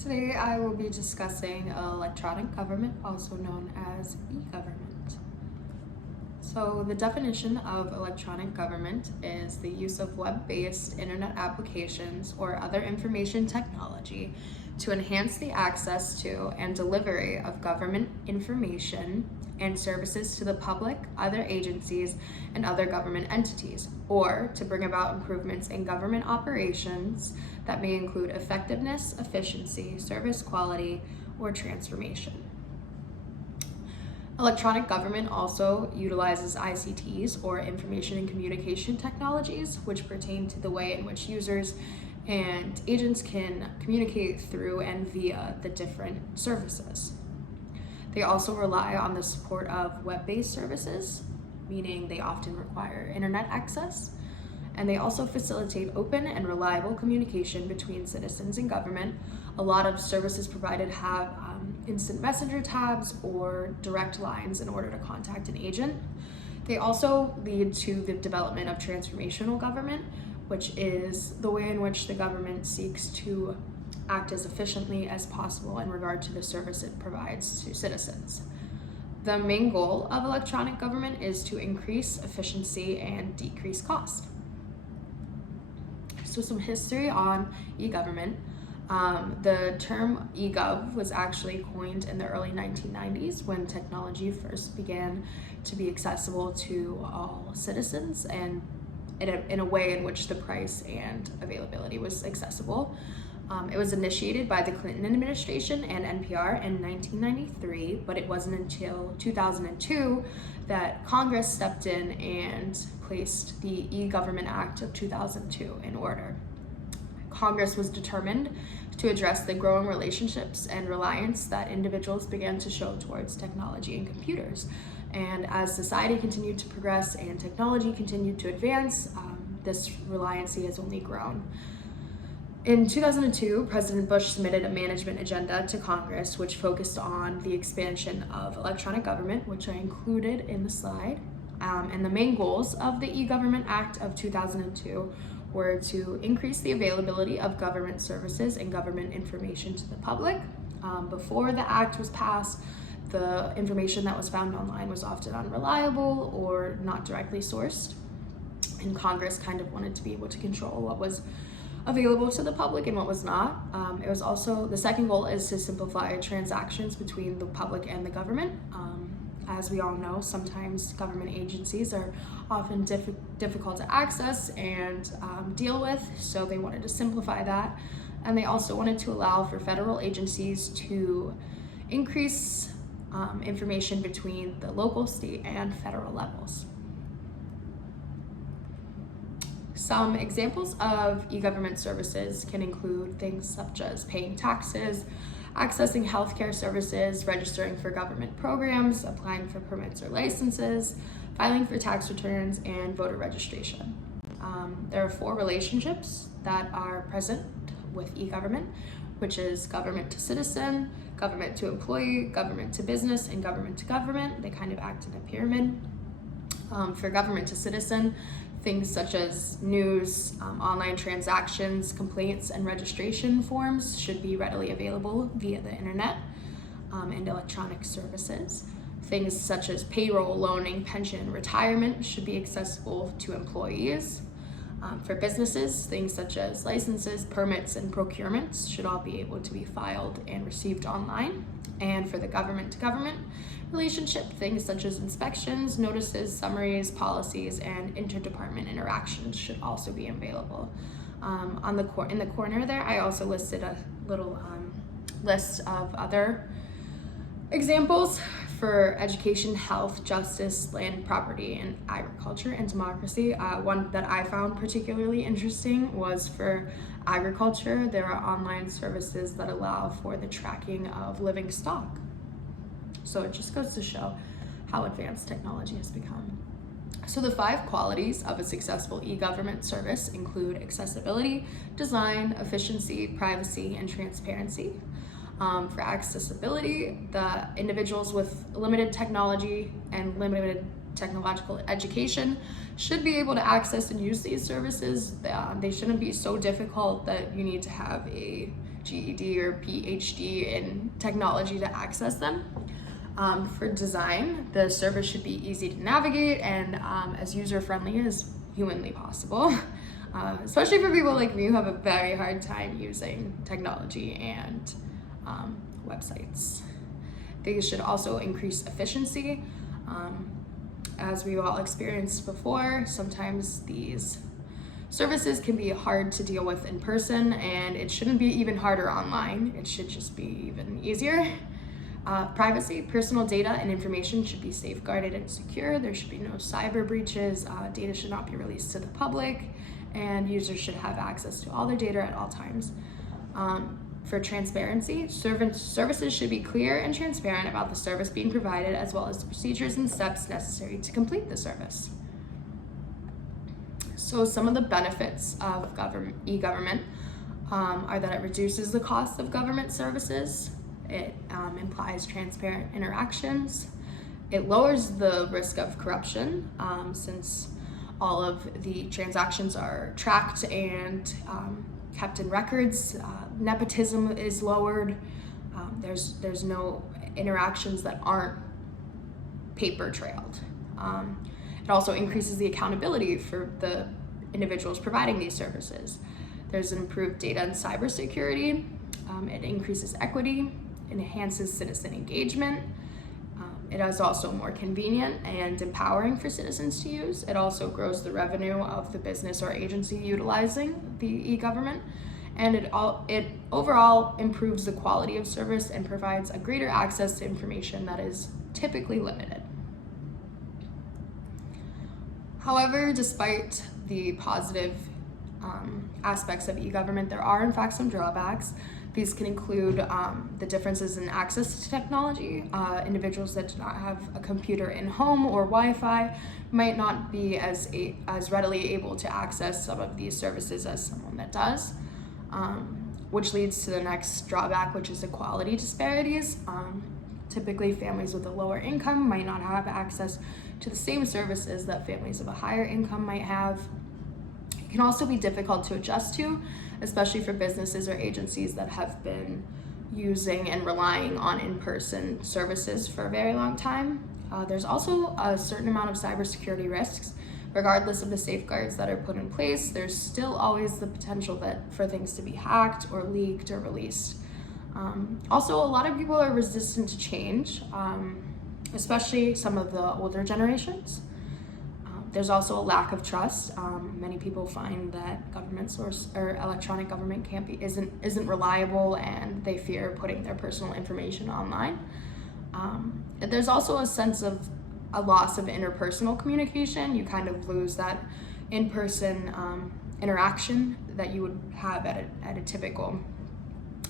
Today I will be discussing electronic government, also known as e-government. So the definition of electronic government is the use of web-based internet applications or other information technology to enhance the access to and delivery of government information and services to the public, other agencies, and other government entities, or to bring about improvements in government operations that may include effectiveness, efficiency, service quality, or transformation. Electronic government also utilizes ICTs, or information and communication technologies, which pertain to the way in which users and agents can communicate through and via the different services. They also rely on the support of web-based services, meaning they often require internet access, and they also facilitate open and reliable communication between citizens and government. A lot of services provided have instant messenger tabs or direct lines in order to contact an agent. They also lead to the development of transformational government, which is the way in which the government seeks to act as efficiently as possible in regard to the service it provides to citizens. The main goal of electronic government is to increase efficiency and decrease cost. So some history on e-government. The term E Gov was actually coined in the early 1990s when technology first began to be accessible to all citizens, and in a way in which the price and availability was accessible. It was initiated by the Clinton administration and NPR in 1993, but it wasn't until 2002 that Congress stepped in and placed the E-Government Act of 2002 in order. Congress was determined to address the growing relationships and reliance that individuals began to show towards technology and computers. And as society continued to progress and technology continued to advance, this reliance has only grown. In 2002, President Bush submitted a management agenda to Congress, which focused on the expansion of electronic government, which I included in the slide. And the main goals of the E-Government Act of 2002 were to increase the availability of government services and government information to the public. Before the act was passed, the information that was found online was often unreliable or not directly sourced. And Congress kind of wanted to be able to control what was available to the public and what was not. It was also, the second goal is to simplify transactions between the public and the government. As we all know, sometimes government agencies are often difficult to access and deal with, so they wanted to simplify that. And they also wanted to allow for federal agencies to increase information between the local, state, and federal levels. Some examples of e-government services can include things such as paying taxes, accessing healthcare services, registering for government programs, applying for permits or licenses, filing for tax returns, and voter registration. There are 4 relationships that are present with e-government, which is government to citizen, government to employee, government to business, and government to government. They kind of act in a pyramid. For government to citizen, things such as news, online transactions, complaints, and registration forms should be readily available via the internet and electronic services. Things such as payroll, loaning, pension, retirement should be accessible to employees. For businesses, things such as licenses, permits, and procurements should all be able to be filed and received online. And for the government to government relationship, things such as inspections, notices, summaries, policies, and interdepartment interactions should also be available. In the corner there, I also listed a little list of other examples for education, health, justice, land, property, and agriculture and democracy. One that I found particularly interesting was for agriculture. There are online services that allow for the tracking of living stock. So it just goes to show how advanced technology has become. So the 5 qualities of a successful e-government service include accessibility, design, efficiency, privacy, and transparency. For accessibility, the individuals with limited technology and limited technological education should be able to access and use these services. They shouldn't be so difficult that you need to have a GED or PhD in technology to access them. For design, the service should be easy to navigate and as user-friendly as humanly possible, especially for people like me who have a very hard time using technology and websites. These should also increase efficiency. As we've all experienced before, sometimes these services can be hard to deal with in person, and it shouldn't be even harder online. It should just be even easier. Privacy, personal data and information should be safeguarded and secure. There should be no cyber breaches. Data should not be released to the public, and users should have access to all their data at all times. For transparency, services should be clear and transparent about the service being provided, as well as the procedures and steps necessary to complete the service. So some of the benefits of e-government are that it reduces the cost of government services. It implies transparent interactions. It lowers the risk of corruption since all of the transactions are tracked and kept in records. Nepotism is lowered. There's no interactions that aren't paper trailed. It also increases the accountability for the individuals providing these services. There's an improved data and cybersecurity. It increases equity. It enhances citizen engagement. It is also more convenient and empowering for citizens to use. It also grows the revenue of the business or agency utilizing the e-government. And it overall improves the quality of service and provides a greater access to information that is typically limited. However, despite the positive aspects of e-government, there are in fact some drawbacks. These can include the differences in access to technology. Individuals that do not have a computer in home or Wi-Fi might not be as readily able to access some of these services as someone that does, which leads to the next drawback, which is equality disparities. Typically, families with a lower income might not have access to the same services that families of a higher income might have. It can also be difficult to adjust to, especially for businesses or agencies that have been using and relying on in-person services for a very long time. There's also a certain amount of cybersecurity risks. Regardless of the safeguards that are put in place, there's still always the potential for things to be hacked or leaked or released. Also, a lot of people are resistant to change, especially some of the older generations. There's also a lack of trust. Many people find that government source or electronic government isn't reliable, and they fear putting their personal information online. There's also a sense of a loss of interpersonal communication. You kind of lose that in-person interaction that you would have at a typical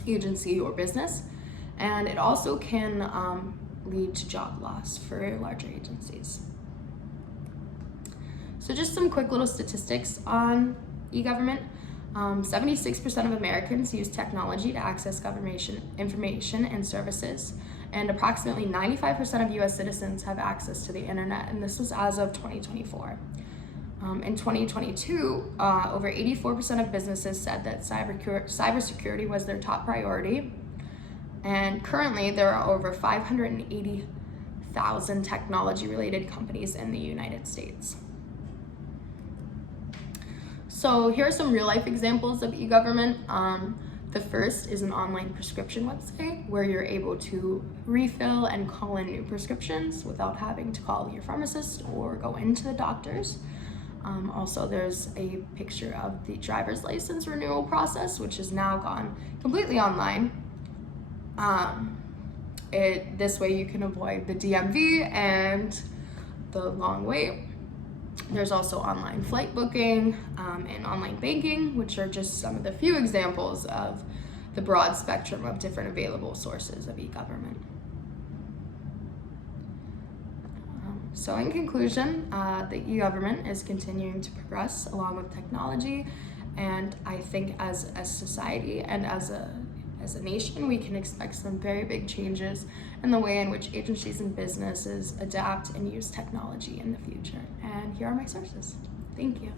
agency or business, and it also can lead to job loss for larger agencies. So just some quick little statistics on e-government. 76% of Americans use technology to access government information and services, and approximately 95% of US citizens have access to the internet, and this was as of 2024. In 2022, over 84% of businesses said that cybersecurity was their top priority, and currently there are over 580,000 technology-related companies in the United States. So here are some real-life examples of e-government. The first is an online prescription website where you're able to refill and call in new prescriptions without having to call your pharmacist or go into the doctors. Also, there's a picture of the driver's license renewal process, which has now gone completely online. This way you can avoid the DMV and the long wait. There's also online flight booking and online banking, which are just some of the few examples of the broad spectrum of different available sources of e-government. So in conclusion, the e-government is continuing to progress along with technology, and I think as a society and as as a nation, we can expect some very big changes in the way in which agencies and businesses adapt and use technology in the future. And here are my sources. Thank you.